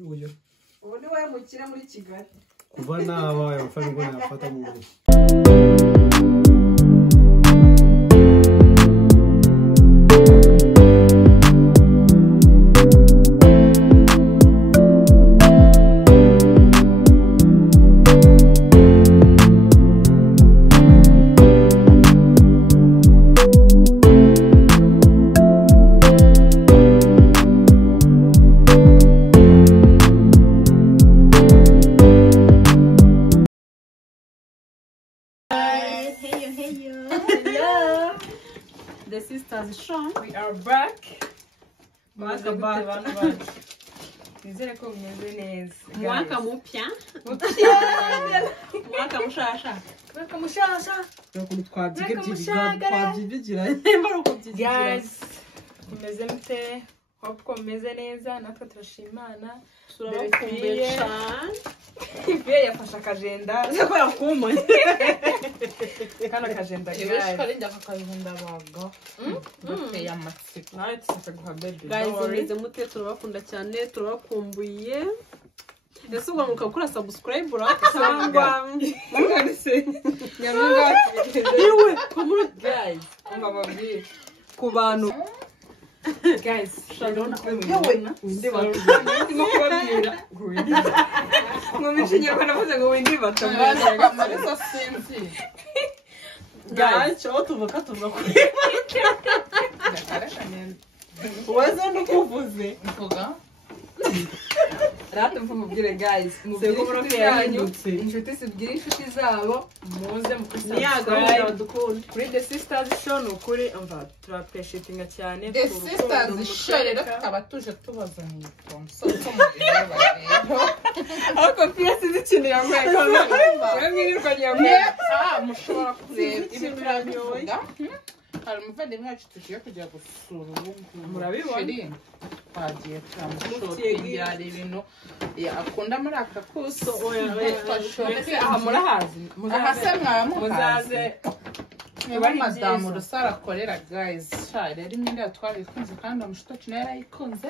uyu ubu ni wowe mukire muri Kigali kuva nabaye ufashe ngo nafata mu ntoki The sisters Sean. we are back Mwaka back. nizere ko mumeze neza Mwaka mpya. Mwaka mushasha. mwaka mushasha ukuntu Mwaka twabyivigira guys kumeze mute hope ko mumeze neza natwe turashimana Turabakumbuye cyane. Ibe yafashe akagenda Ko yakumanye. kana akagenda Ibishka guys rinda kakajenda baga. Bateye amatsiko. nawe tuzaguha baby Guys, don't worry. mumeze mute turabakunda cyane turabakumbuye. Ese ubwo mukakura subscribe cyangwa Mwese nyamunga iwe kumuri guys mbababwire ku bantu guys Shalom. windi no kubabwira mwumvishe nyarwanda navuze ngo windi batambaza Marisa sinzi. guys cyo tuvuga kuri waza ndukuvuze Mvuga. rata mvumubwire guys mubwire yanyu inshuti zibwire inshuti zabo muze niyaga dukunda kuri the sisters show nukuri umva turappreciatinga cyane The sisters show rero tukaba tuje tubazaniye sponsor ko mu bireba rero. ariko pia sinzi ikintu yambaye kamera mwirirwa nyambaye Mushobora kureba ibintu yanyoye. Hari umuvandimwe wacu tugiye kujya gusura urugo. Murabibona? Twagiye turamushopingira hari ibintu akunda muri aka kuso. aha murahazi Aha se mwaramuhaze. muzaze Niba madamu Rusara akorera guys. Rero imyenda twabikunze kandi amushitoki nayo yarayikunze.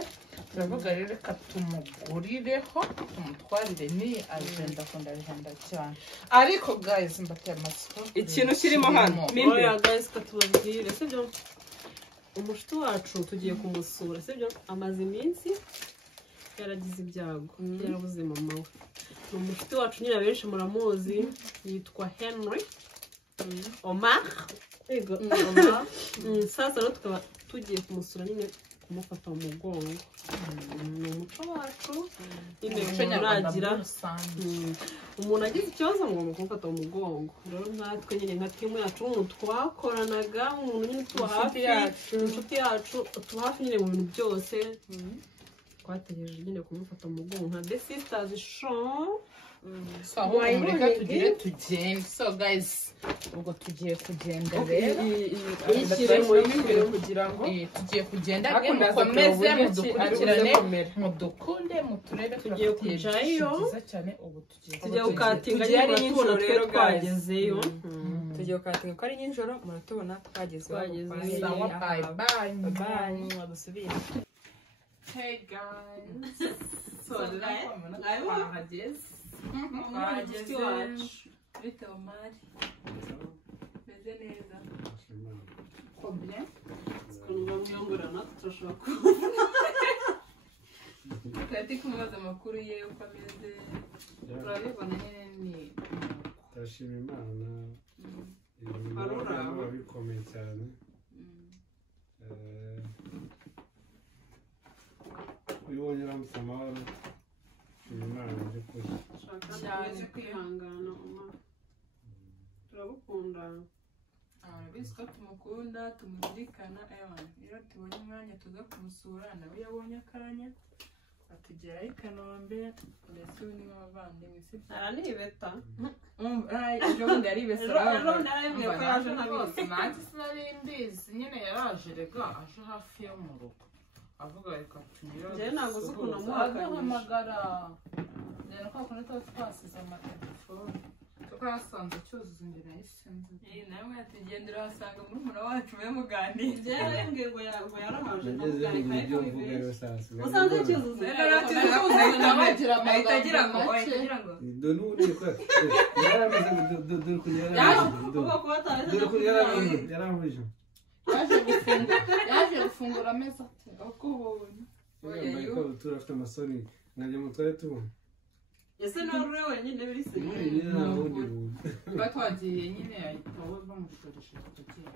Turavuga rero reka tumugurireho tumutwarire ni agenda akunda agenda cyane. Ariko guys mbateye amatsiko. ikintu kirimo hano oya guys katubabwire sibyo umushito wacu tugiye kumusura sibyo amaze iminsi yaragize ibyago yarabuze mama we ni umushito wacu nyine benshi muramuzi yitwa Henry Omar ego Omar sasa rero tukaba tugiye kumusura nyine kumufata mu mugongo ni umuco wacu nyine muragira umuntu agize ikibazo ngo kumufata mu mugongo rero natwe nyine nka timu yacu umuntu twakoranaga umuntu nyine tuba hafi inshuti yacu tuba hafi nyine mu bintu byose twategereje nyine kumufata mu mugongo nka The Sisters Show So aho mureka tugire tugende. So guys ubwo tugiye kugenda rero kugira ngo tugiye kugenda Akunda mukomeze kugira mudukurikirane uburyo mudukunde muturebe Tugiye kujayo. byiza cyane ubu tugiye gukatinga tugiye nyine ari muratubona nijoro twe rero, twagezeyo tugiye gukatinga ko ari nijoro muratubona twagezeho Twagezeyo. sawa bye bye bye dusubire hey guys So, twahageze Umushiti wacu kuri Teomari meze neza kobye ukuntu bamwiyongorera natwe turashobora twari kumubaza amakuru ye uko ameze urabibona nyine ni ndashima Imana Arura. bikomeye cyane ubonye uramutse amahoro shima Imana mu by'ukuri cyane kwihangana turabukunda urabizi ko tumukunda tumuzirikana iyo tubonye umwanya tuza kumusura nawe yabonye akanya atugeraho i Kanombe ndetse ubu ni nk'abavandimwe si aranibeta ejo bundi yaribesera ejo bundi yarabibwiye ko yaje ntabizi nanjye sinari mbizi nyine yaraje rega aje hafi yo mu rugo avuga reka tunyure njyewe ntabwo uzi ukuntu amuhakanyije agahamagara rero ko kundi tuba twasize amatelefone kuko yasanze cyuzuzo imbere yayisenze nawe yatugendera wasanga murumuna wacu we muganira njyewe yambwiye ngo yarahaje nageze ngo ibyo mvuga rero sasa usanze cyuzuzo bagira ahita agira ngo amagambo ahita make agira ngo dore n'ubundi ko yarameze dore ko yaramuje yaje gufungura ameza uko ubonye yambaye ikabutura afite amasoni nkajya mu twari tubona ese nawe uri wenyine biri se tuba twagiye nyine ahita bamushoresha tugiye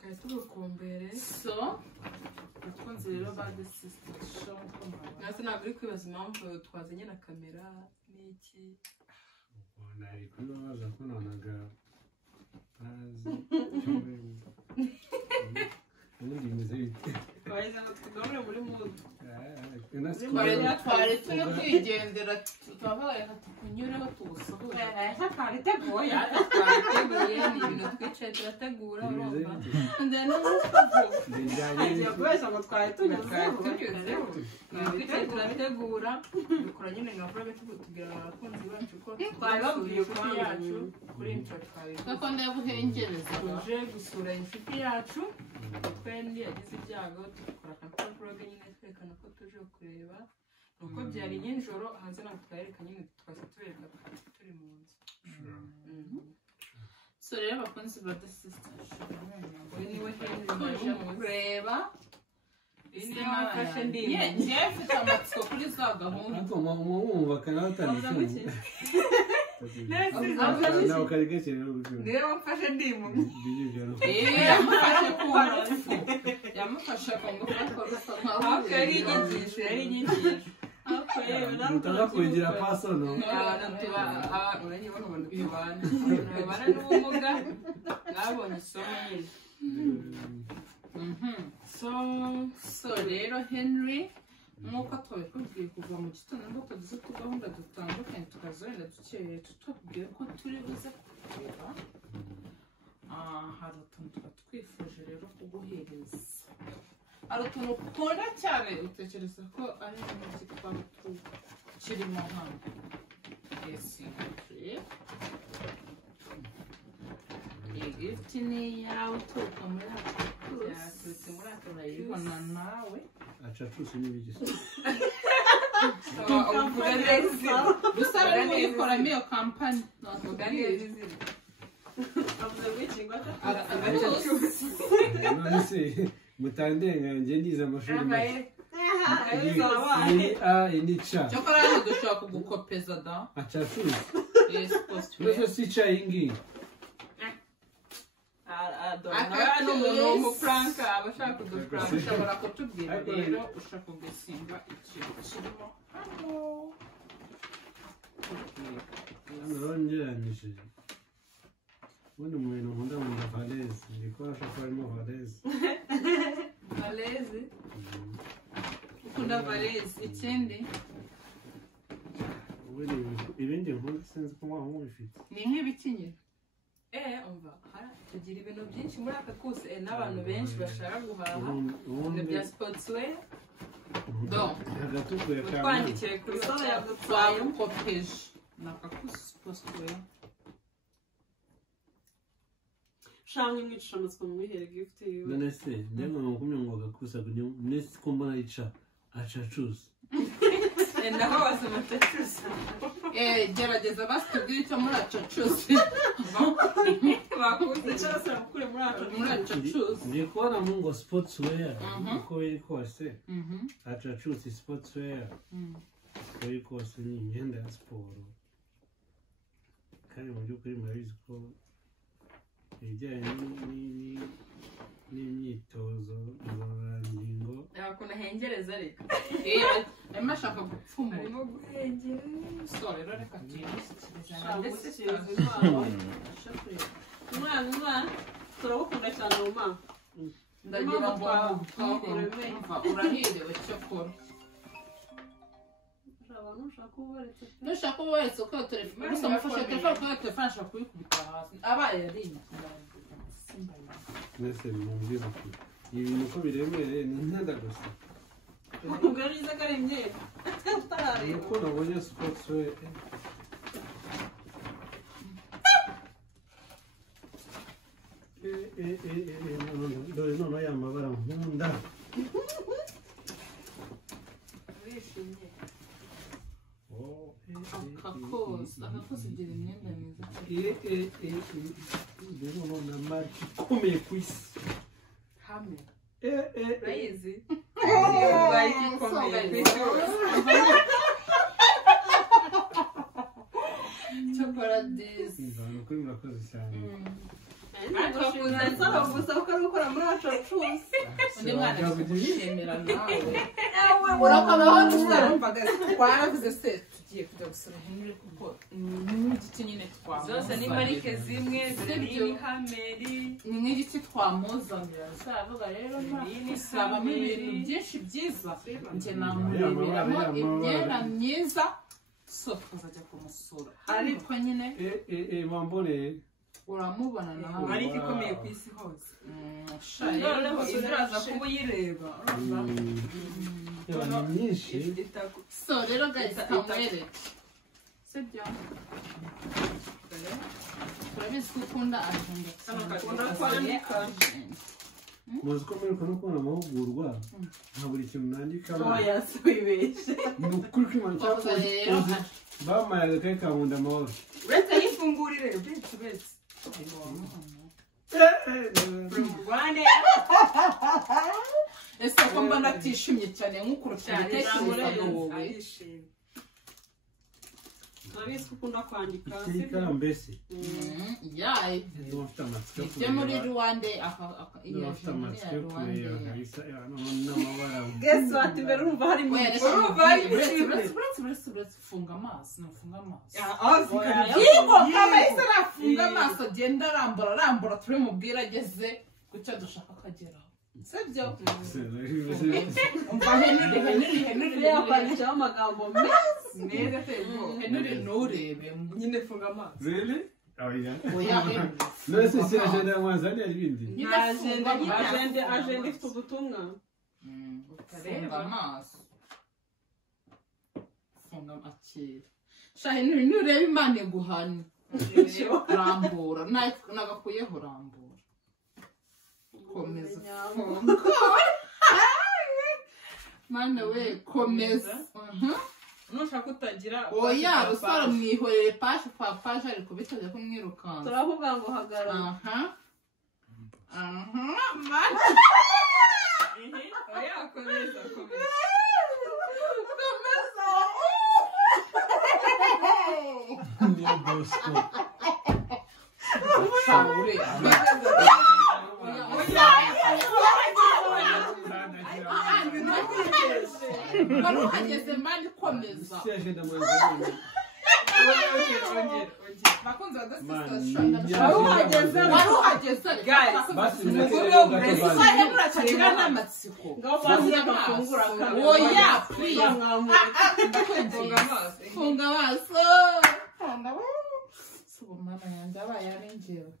kare turukumbere so natwanze rero bade sister show nase ntabwo uri kwibaza impamvu twazanye na kamera n'iki nari kubabaza ko nonaga azi ubundi bimeze bite wagize ngo tugahure muri mudu twari turi kwigendera tukavuga reka tukunyureho tugusohore twabiteguye twabiteguye ni ibintu twicaye turategura urumva agiye kubeshya ngo twari tunyuzeho twicaye turabitegura dukora nyine nka vlog tubwira abakunzi bacu ko twababwiye inshuti yacu kuri intro twabivuze kuko ndabuhengereza tuje gusura inshuti yacu twendi yagize ibyago dukora ka vlog nyine twerekana ko tuje kureba nuko byari nijoro hanze ntabwo twereka nyine twase tubereka turi mu nzu so rero abakunzi ba the sister uyu niwe Henry tuje kureba niwe wafashe ndimo njyewe mfite amatsiko kuri za gahunda ariko mwumva kanaba utanditse nawe kari gake rero niwe wafashe ndimo yamufashe ku ngufu yamufashe ku ngufu akorofa hafi yari inyigisho mutanga kugira pasono abantu urabona ubundi tubana babana n'ubumuga mwabonye isomo nyine so rero Henry nk'uko twabikubwiye kuva mu gitondo ngo tugize gahunda dutandukanye tukazorera dukeye tutubwiye ko turi buze kureba hari utuntu tuba twifuje rero kuguhereza hari utuntu ukunda cyane utekereza ko ari n'iki twaba tukirimo hano esi gift ni yawe uturuka muri yaturutse muri aka urayibona nawe acacuse n'ibigisi uvuga neza gusa rero muyikoramo iyo kampani uvuga neza izina avuze ngo iki ngo agacacusi none se mutandenga njye ndize amashuri make ni ca cyokora hano dushobora kugukopeza da acacuse yes post mbese si ca iyi ngiyi nawe ni umuntu w'umufuranka aba ashaka udufuranka ushobora kutubwira rero ushaka gusimba ikintu kirimo hano narongeranyije ubundi mu bintu nkunda nkunda valeze ibikoresho ko harimo valeze valeze ukunda valeze ikindi ibindi nkunda sinzi ko mwaba mubifite ni nk'ibikinyiro umva tugira ibintu byinshi muri aka kose n'abantu benshi bashaka guhaha ibintu bya sportswear agatukuye twandikire kuri isura ya twagukopeje ni akakusi sportswear shanga imwicisha amatsiko mwihere gift yiwe none se ndemwe makumya ngo agakusa nesi ko mbona yica acacuse naho wasoma acacuse gerageza basi tubwire icyo muri acacuse bakuze cyose bakure muri acacuse ndi kubona mu ngo sportswear uko biri kose acacuse sportswear uko biri kose ni imyenda ya siporo kandi mu by'ukuri murabizi ko ibijyanye n'imyitozo ngororangingo yakuna hengereza reka arimo ashaka gupfumura arimo guhengera so rero reka tuyishyikirize ndetse umwana turagukunda cyane mu mama ndagira ngo urahiriwe cyo kora abantu ushaka uberetse nushaka uberetse uko telefone gusa mufashe telefone kuko telefone ashaka kuyikubita hasi abaye ari mwese mwumviza ko ibi bintu uko biremereye ni imyenda gusa ubwo neza ko ari imyenda utarareba uko nabonye sportswear dore noneho ya mabara nkunda kose akakusigira imyenda myiza rero none marike ikomeye ku isi hamwe urayizi urayizi ikomeye ku isi hose chocolate ni ukuri murakoze cyane nsaba gusa kuko ari gukora muri wacu wacuzi undi mwana aragushimira nawe urakabaho nuzarumvaga twaravuze se tugiye kujya gusura Henry kuko n'igiti nyine twamuzanira zose ni marike zimwe ziri hameri ni nk'igiti twamuzanira zavuga rero ntusabamo ibintu byinshi byiza njye namureberamo imyenda myiza so tukazajya kumusura ariko nyine bamboneye uramubona nawe marike ikomeye ku isi hose noneho uraza kuba uyireba ni myinshi so rero guys kamwereke sibyo turabizi ko ukunda agenda ukunda kwandika muzi ko muri no kubona amahugurwa nta buri kintu nandikamo yasubibeshe ni ukuri kw'Imana cyangwa bamaye agakayi ka nkunda amahoro uretse yifungurire benshi benshi Rwanda ese ko mbona atishimye cyane nk'ukurusha ibitekerezo wowe arishimye urabizi ko ukunda kwandika ikiri ikaramu mbese yayi ndumva mfite amatsiko yo ibyo muri Rwanda ndumva mfite amatsiko yo kureba kabisa n'amabara guess what mbere urumva hari mu uretse funga amaso nafunga amaso azikana yego kabisa arafunga amaso agenda arambura turi mubwira ageze gucyo dushaka kageraho sibyo umva Henry yakwandikiraho amagambo neza tebo Henry nurebe nyine funga amaso really oya oya none se si agenda y'amazani ibindi agenda ifite ubutumwa funga amaso funga akira sha Henry nurebe Imana iguhana rambura nagakuyeho rambura komeza Mana we komeza nushaka utagira oya rusara mwihorere paje kwa paje ariko bitajya kumwirukanka turavuga ngo hagarara mana oya komeza ni Bosco shaure Ageze mani komeza si agenda y'amazani bakunze waruhageze guys muracagira n'amatsiko bafungura oya priya funga amaso funga amaso subu mama yanjye abaye arengewe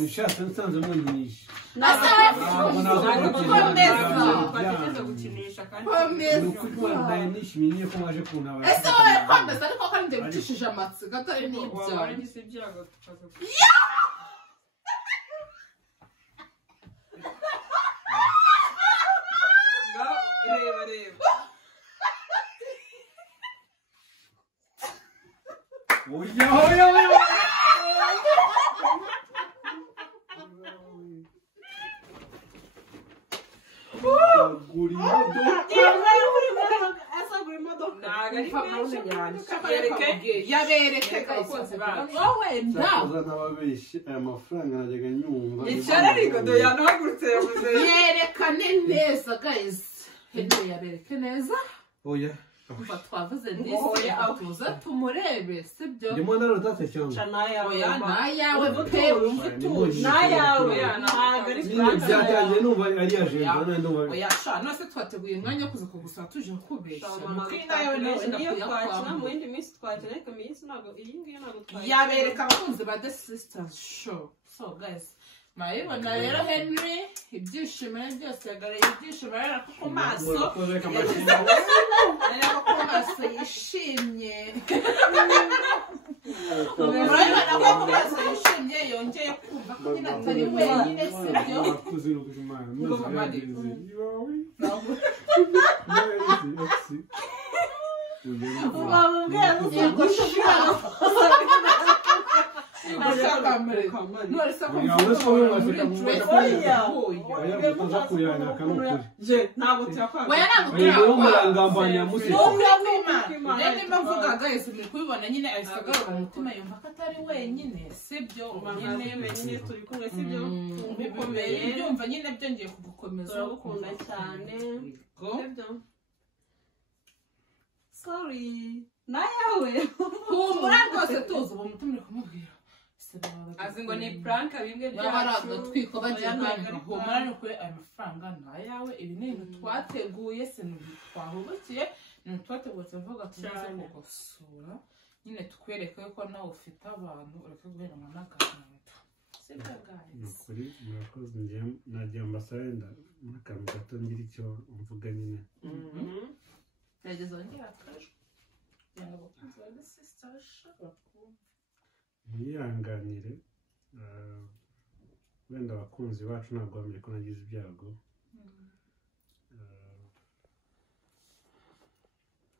nshatse nsanze munyinisha twatekereza gukinisha kandi ni ukuri kw'Imana nishimiye ko waje kuntaba ese wowe komeza ariko kandi ndebutishije amatsiko atari n'ibyawe waragize ibyago tukaza reba oya yabereke wowe ntababeshye aya mafaranga najyaga nyumva icara ariko yanahagurutse yavuze yerekane neza guys Henry yabereke neza oya kuva twavuze ndetse atuza tumurebe sibyo ndimo ndarota cyangwa oya nayawe pe nayawe byatangiye numva ari agenda ndumva oya sha nose twateguye umwanya wo kuza kugusaba tuje kubeshya niyo twakina mu yindi minsi twakina ariko minsi ntabwo iyi ngiyi ntabwo twakina yabereka abakunzi ba The Sisters Show so guys murabibona rero Henry ibyishimo byose yagaragaye ibyishimo rero ku maso ku maso yishimye murabibona ko ku maso yishimye yongeye kumva ko nyine atari wenyine sibyo kubibona nyine abisagarura umutima yumva ko atari wenyine sibyo nyine turi kumwe sibyo bikomeye byumva nyine byongeye kugukomeza uragukunda cyane sibyo sorry nayawe humura rwose tuzi ubu mutima uri kumubwira azi ngo ni prank bimwe yaba ari agatwiko bagiye kwanga humura ni ukuri aya mafaranga ni ayawe ibi ni ibintu twateguye twahubukiye ni twateguye tuvuga tumaze kugosora nyine tukwereke ko nawe ufite abantu ureke guheranwa n'agahinda sibyo guys ni ukuri murakoze nagiye mbasarenda n'akantu gato ngira icyo mvuga nyine gerageza wongere akajwi kugira ngo abakunzi ba The Sisters bakumve mwihanganire wenda abakunzi bacu ntabwo bamenye ko nagize ibyago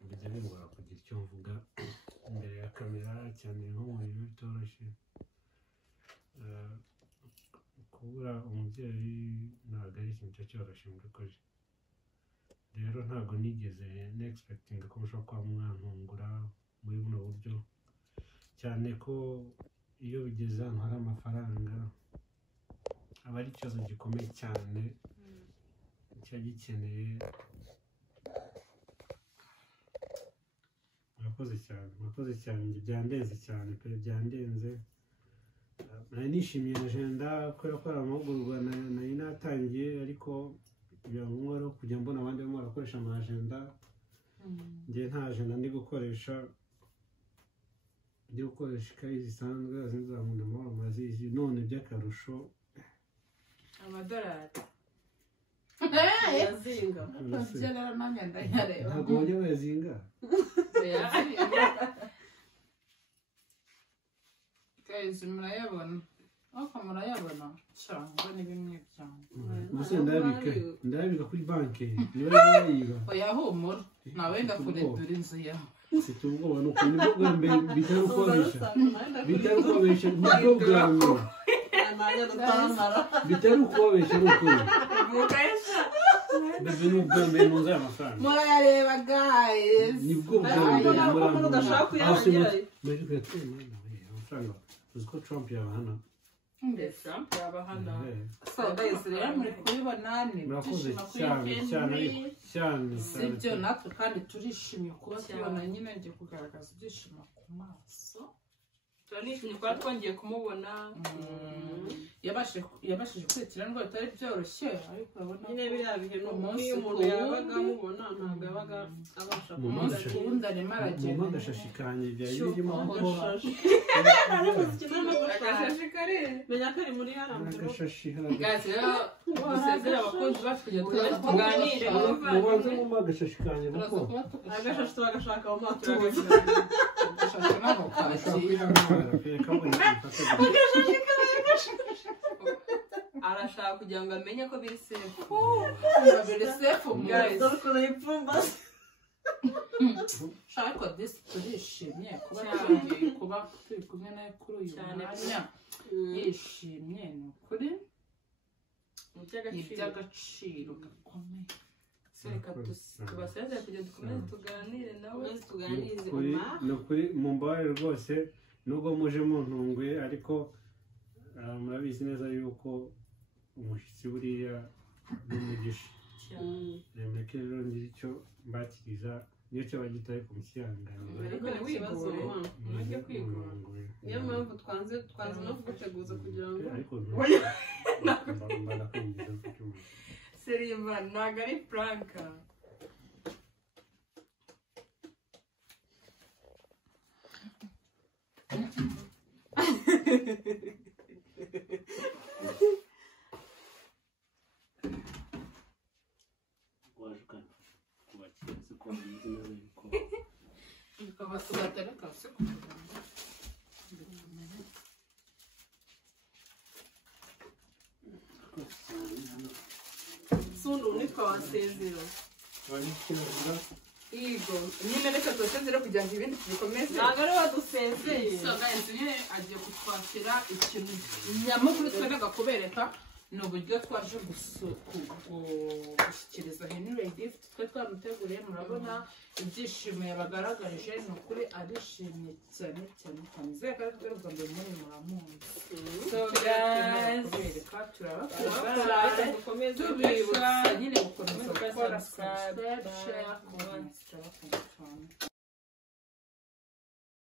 bijya bingora kugira icyo mvuga imbere ya kamera cyane nko mu bintu bitoroshye kubura umubyeyi ntabwo ari ikintu cyoroshye mu by'ukuri rero ntabwo nigeze n'expecting ko mushobora kuba mwantungura muri buno buryo cyane ko iyo bigeze ahantu hari amafaranga aba ari ikibazo gikomeye cyane kiba gikeneye murakoze cyane byandenze cyane pe byandenze nari nishimiye agenda kubera ko ari amahugurwa nari natangiye ariko biba ngombwa rero kujya mbona abandi barimo barakoresha amajenda njye nta ajenda ndi gukoresha ikayi zisanzwe zizamura amahoro mazizi none by'akarusho amadolari yazinga ntabwo wajya bayazinga guys murayabona ariko murayabona cyangwa ni bimwe cyane gusa ndabika kuri banki niba yayiba oya humura ntawenda kuredura inzu yawe mfite ubwoba ni ukuntu nibwo bwa mbere bitari ukoresha nibwo bwa mbere bitari ukubabesha ni ukuri bebe ni ubwa mbere ntuzi aya mafaranga murayareba guys nibwo bwa mbere udashaka kuyahagerayo muri kuyatwema amafaranga uzi ko Trump yaba hano Trump yaba hano so guys rero muri kubibona ni murakoze cyane sibyo natwe kandi turishimye kuba tubona nyine ngiye kugaragaza ibyishimo ku maso turishimye kuba twongeye kumubona yabashije kwikiranwa bitari byoroshye ariko urabona nyine biriya bihe ni umunsi umuntu yabaga amubona ntabwo yabaga abasha umunsi kuwundi arimo aragenda mu agashashi kanjye byari birimo agashashi kari menya ko ari muri hariya agashashi guys rero dusezere abakunzi bacu kugira ngo tuganire mubanze mu agashashi kanjye kuko agashashi turagashaka mu mato agashashi ntabwo kakira arashaka kugira ngo amenye ko biri sefu guys dore ipfumba ariko disi turishimye kuba twongeye kuba turi kumwe nawe kuri uyu mwanya yishimye ni ukuri ni iby'agaciro gakomeye reka tubasezere kugira dukomeze tuganire nawe tuganirize ni ukuri mumbabarire rwose nubwo muje muntunguye ariko murabizi neza yuko umushyitsi buriya n'umugisha mureke rero ngira icyo mbakiriza niyo cyo bagitaye ku musyanganira ariko ntiwigore ntujye kwigora niyo mpamvu twanze no kuguteguza kugira ngo ariko mbanakwinjiza ku cyuma seriva ntabwo ari franka waje kubakira se ko bizi neza yuko tugatereka se sundu nitwa wasezera wari kirazira Yego, nyine reka tuwusezere kugira ngo ibindi tubikomeze. ntabwo ari wadusezeye. So guys, nyine agiye kutwakira ikintu nyamukuru twendaga kubereka ni uburyo twaje gushyikiriza Henry gift twe twamuteguriye. Murabona ibyishimo yabagaragarije, ni ukuri arishimye cyane cyane cyane. Zeka rero bwa mbere muri muramuzi. So guys, kubereka turabakora tubibutsa nyine gukomeza gukora subscribe, share, comment, turabakunda cyane.